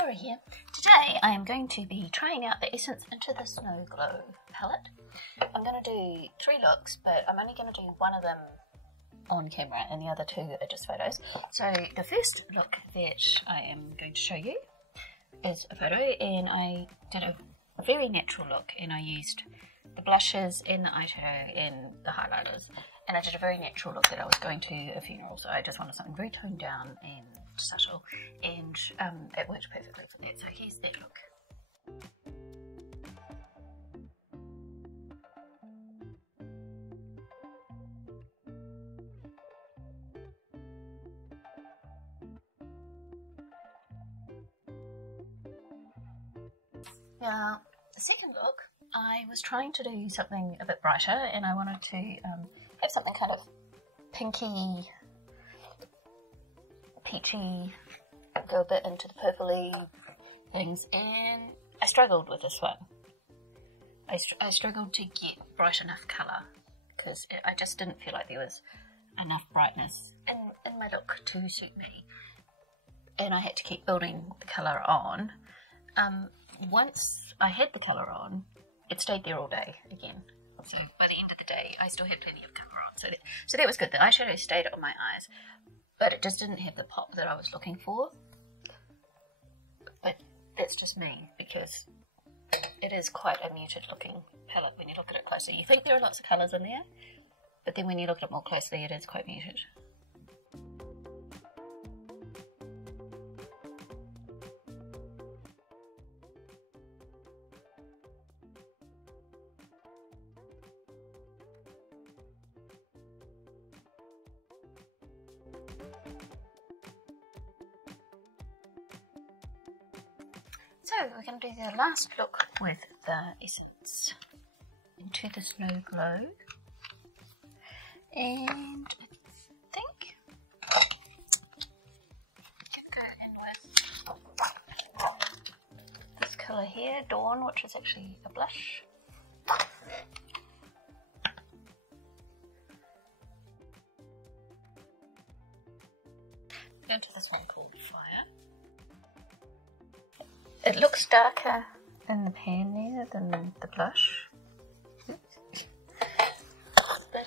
Laura here. Today I am going to be trying out the Essence Into the Snow Glow palette. I'm going to do 3 looks, but I'm only going to do one of them on camera and the other 2 are just photos. So the first look that I am going to show you is a photo, and I did a very natural look, and I used the blushes and the eyeshadow and the highlighters, and I did a very natural look that I was going to a funeral, so I just wanted something very toned down and subtle, and it worked perfectly for that. So here's that look. Now, the second look, I was trying to do something a bit brighter, and I wanted to have something kind of pinky, peachy, go a bit into the purpley things, and I struggled with this one. I struggled to get bright enough colour, because I just didn't feel like there was enough brightness in my look to suit me, and I had to keep building the colour on. Once I had the colour on, it stayed there all day again. So by the end of the day, I still had plenty of colour on. So that was good. The eyeshadow stayed on my eyes, but it just didn't have the pop that I was looking for. But that's just me, because it is quite a muted looking palette when you look at it closely. You think there are lots of colours in there, but then when you look at it more closely, it is quite muted. So we're going to do the last look with the Essence Into the Snow Glow, and I think I'm going to go in with this colour here, Dawn, which is actually a blush. Go into this one called Fire. It looks darker in the pan there than the blush, but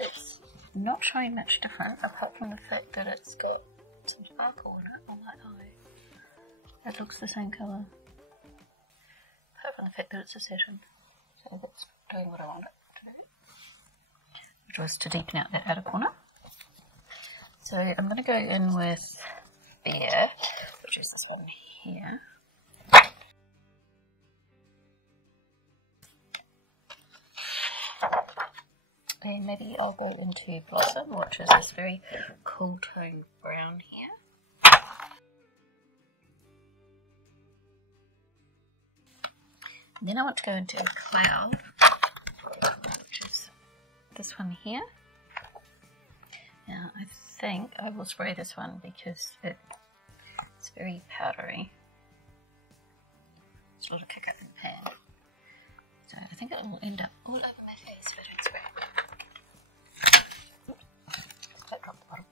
it's not showing much different apart from the fact that it's got some sparkle in it on that eye. It looks the same colour, apart from the fact that it's a satin. So that's doing what I want it to do, which was to deepen out that outer corner. So I'm going to go in with Bear, which is this one here. And maybe I'll go into Blossom, which is this very cool tone brown here. And then I want to go into Cloud, which is this one here. Now I think I will spray this one because it's very powdery. It's a lot of kick up in the pan. So I think it will end up all over my face if I don't spray it. Drop the bottom.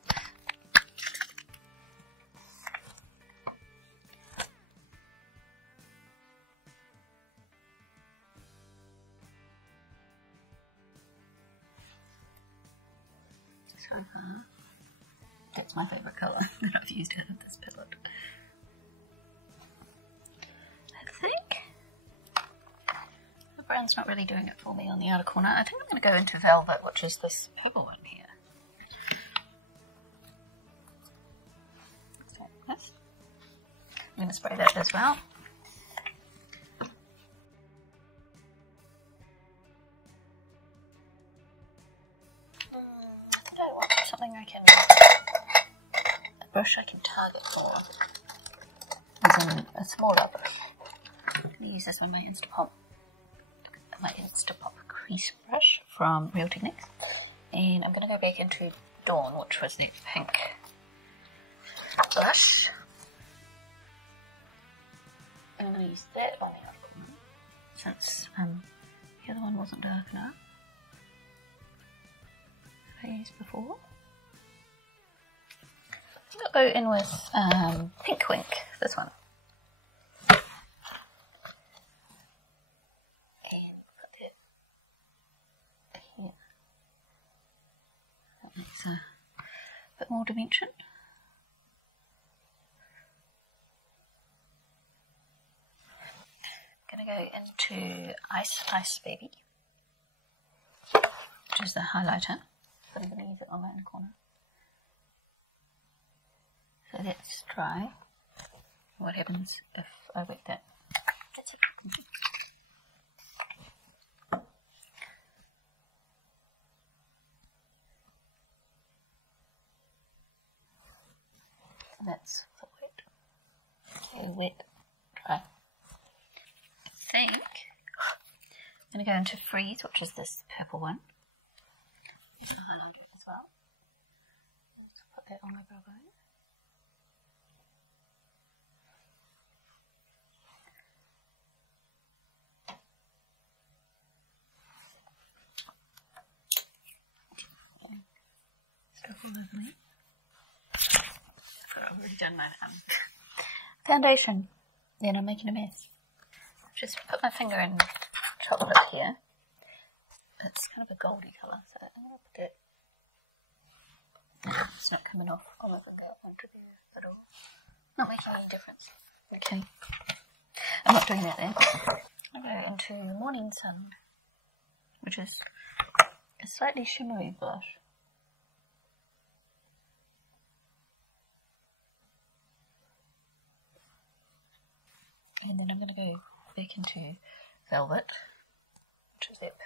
That's my favourite colour that I've used out of this palette. I think the brown's not really doing it for me on the outer corner. I think I'm going to go into Velvet, which is this purple one here. I'm going to spray that as well. I think I want something a brush I can target more, as in a smaller brush. I'm going to use this one, my Instapop crease brush from Real Techniques, and I'm going to go back into Dawn, which was that pink blush. I'm going to use that on the other one, since the other one wasn't dark enough that I used before. I'll go in with Pink Wink, this one. bit more dimension. I'm going to go into Ice Baby, which is the highlighter. I'm going to use it on my inner corner. So let's try what happens if I wet that. That's it. That's the wet. Okay, wet, dry. I think I'm going to go into Freeze, which is this purple one. I'm going to highlight it as well. Let's put that on my brow bone. Stuff all over me. I've already done my foundation. Then I'm making a mess. Just put my finger in chocolate here. It's kind of a goldy colour, so I'm going to put it. It's not coming off. Oh, look that onto there at all. Not making any difference. Okay. I'm not doing that then. I'll go into Morning Sun, which is a slightly shimmery blush. And then I'm going to go back into Velvet, which is that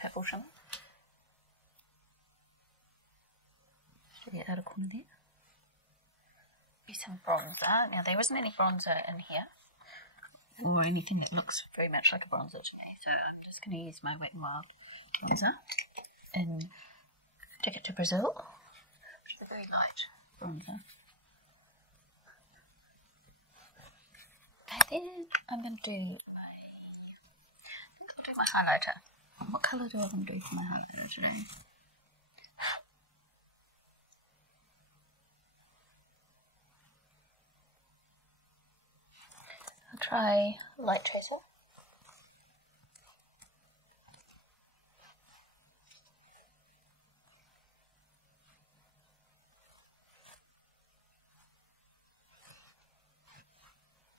purple shimmer. To the outer corner there. Be some bronzer. Now there isn't any bronzer in here, or anything that looks very much like a bronzer to me, so I'm just going to use my Wet n Wild bronzer in Ticket to Brazil, which is a very light bronzer. And then I'm going to do my highlighter. What colour do I want to do for my highlighter today? I'll try Light Tracer.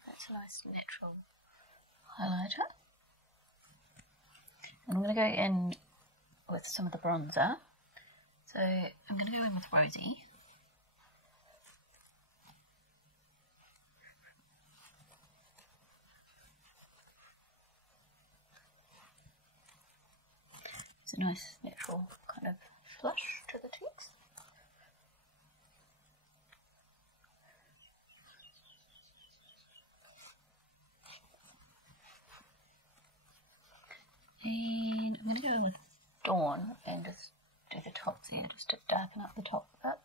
That's a nice natural highlighter. And I'm going to go in with some of the bronzer. So I'm going to go in with Rosy. It's a nice natural kind of flush to the cheeks. And I'm going to go with Dawn and just do the tops here, just to darken up the top a bit.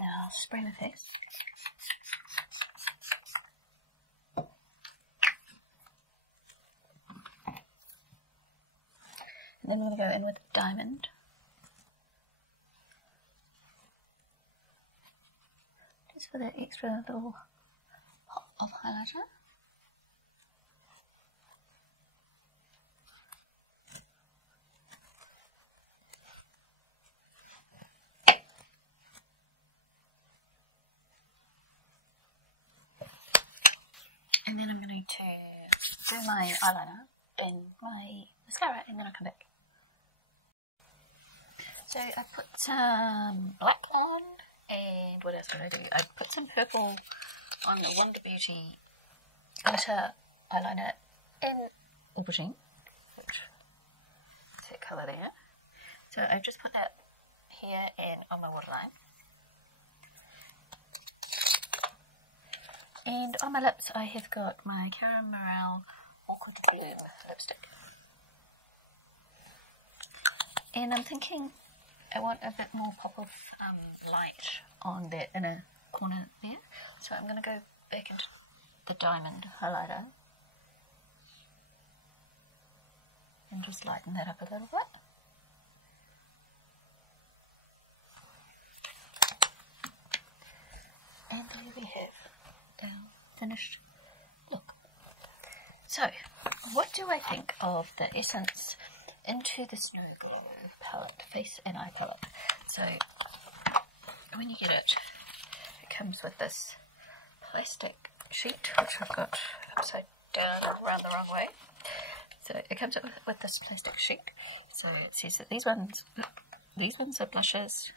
Now spray my face. And then I'm going to go in with Diamond. Just for that extra little pop of highlighter. And then I'm going to do my eyeliner and my mascara, and then I'll come back. So I put some black on, and what else did I do? I put some purple on the Wonder Beauty glitter eyeliner in Aubergine, which is that colour there. So I've just put that here and on my waterline. And on my lips I have got my Karen Morel Awkward Bloom lipstick. And I'm thinking I want a bit more pop of light on that inner corner there. So I'm going to go back into the Diamond highlighter and just lighten that up a little bit. And there we have down finished look. So, what do I think of the Essence Into the Snow Glow palette, face and eye palette? So, when you get it, it comes with this plastic sheet, which I've got upside down around the wrong way. So it comes with this plastic sheet. So it says that these ones are blushes,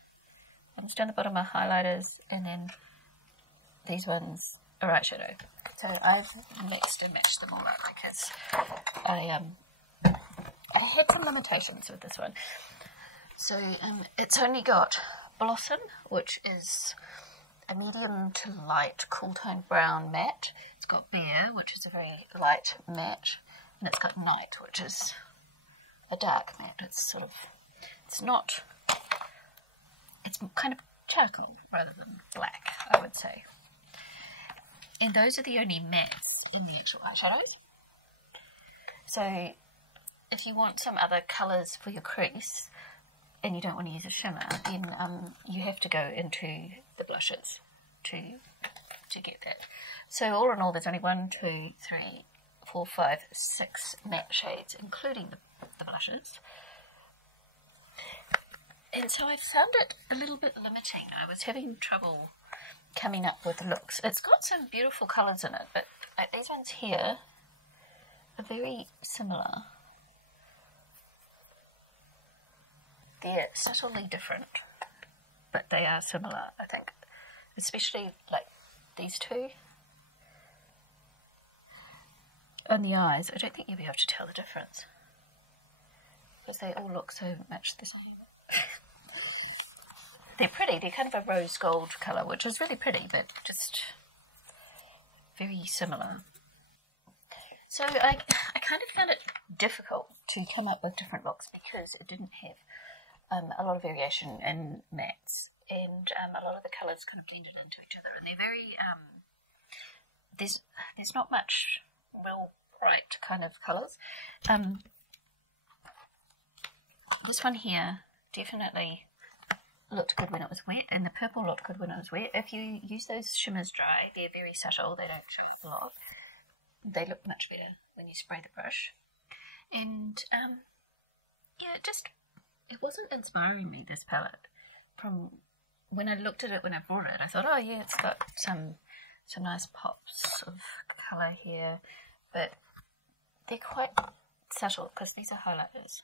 ones down the bottom are highlighters, and then these ones are eyeshadow. So I've mixed and matched them all up because I had some limitations with this one. So it's only got Blossom, which is a medium to light cool tone brown matte. It's got Bear, which is a very light matte, and it's got Night, which is a dark matte. It's kind of charcoal rather than black, I would say. And those are the only mattes in the actual eyeshadows. So if you want some other colours for your crease and you don't want to use a shimmer, then you have to go into the blushes to get that. So all in all, there's only 1, 2, 3, 4, 5, 6 matte shades, including the blushes. And so I found it a little bit limiting. I was having trouble coming up with looks. It's got some beautiful colours in it, but these ones here are very similar. They're subtly different, but they are similar, I think. Especially like these two. On the eyes, I don't think you'll be able to tell the difference, because they all look so much the same. They're pretty, they're kind of a rose gold colour, which is really pretty, but just very similar. So I kind of found it difficult to come up with different looks because it didn't have a lot of variation in mattes, and a lot of the colours kind of blended into each other, and they're very, there's not much real bright kind of colours. This one here definitely looked good when it was wet, and the purple looked good when it was wet. If you use those shimmers dry, they're very subtle, they don't show a lot. They look much better when you spray the brush. And yeah, it wasn't inspiring me, this palette. From when I looked at it when I bought it, I thought, oh yeah, it's got some nice pops of colour here, but they're quite subtle because these are highlighters.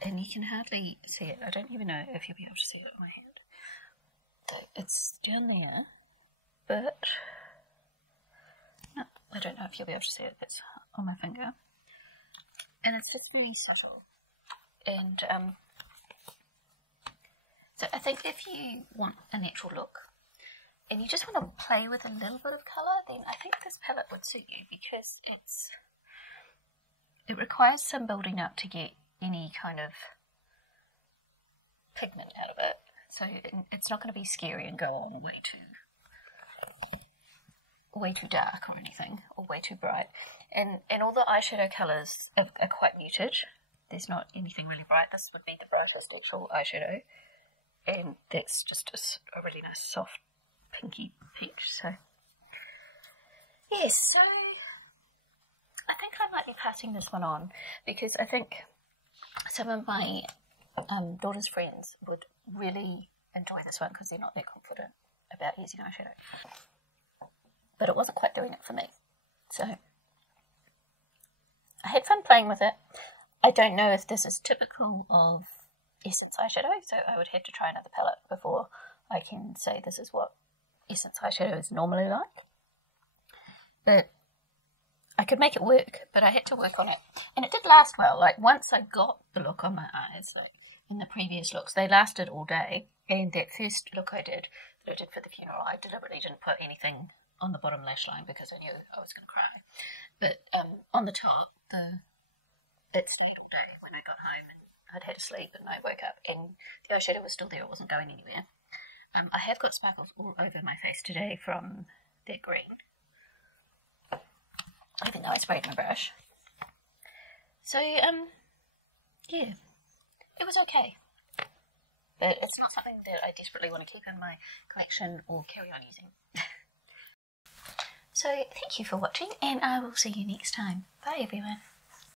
And you can hardly see it. I don't even know if you'll be able to see it on my hand. So it's down there, but no, I don't know if you'll be able to see it. It's on my finger. And it's just very subtle. And so I think if you want a natural look and you just want to play with a little bit of colour, then I think this palette would suit you, because it requires some building up to get any kind of pigment out of it. So it's not going to be scary and go on way too dark or anything, or way too bright. And all the eyeshadow colours are quite muted. There's not anything really bright. This would be the brightest actual eyeshadow, and that's just a really nice soft pinky peach. So yes, so I think I might be passing this one on, because I think some of my daughter's friends would really enjoy this one because they're not that confident about using eyeshadow. But it wasn't quite doing it for me. So I had fun playing with it. I don't know if this is typical of Essence eyeshadow, so I would have to try another palette before I can say this is what Essence eyeshadow is normally like. But I could make it work, but I had to work on it. And it did last well. Like, once I got the look on my eyes, like in the previous looks, they lasted all day. And that first look that I did for the funeral, I deliberately didn't put anything on the bottom lash line because I knew I was going to cry. But on the top, it stayed all day when I got home, and I'd had a sleep and I woke up and the eyeshadow was still there. It wasn't going anywhere. I have got sparkles all over my face today from that green, even though I sprayed my brush. So, yeah, it was okay. but it's not something that I desperately want to keep in my collection or carry on using. So thank you for watching, and I will see you next time. Bye everyone.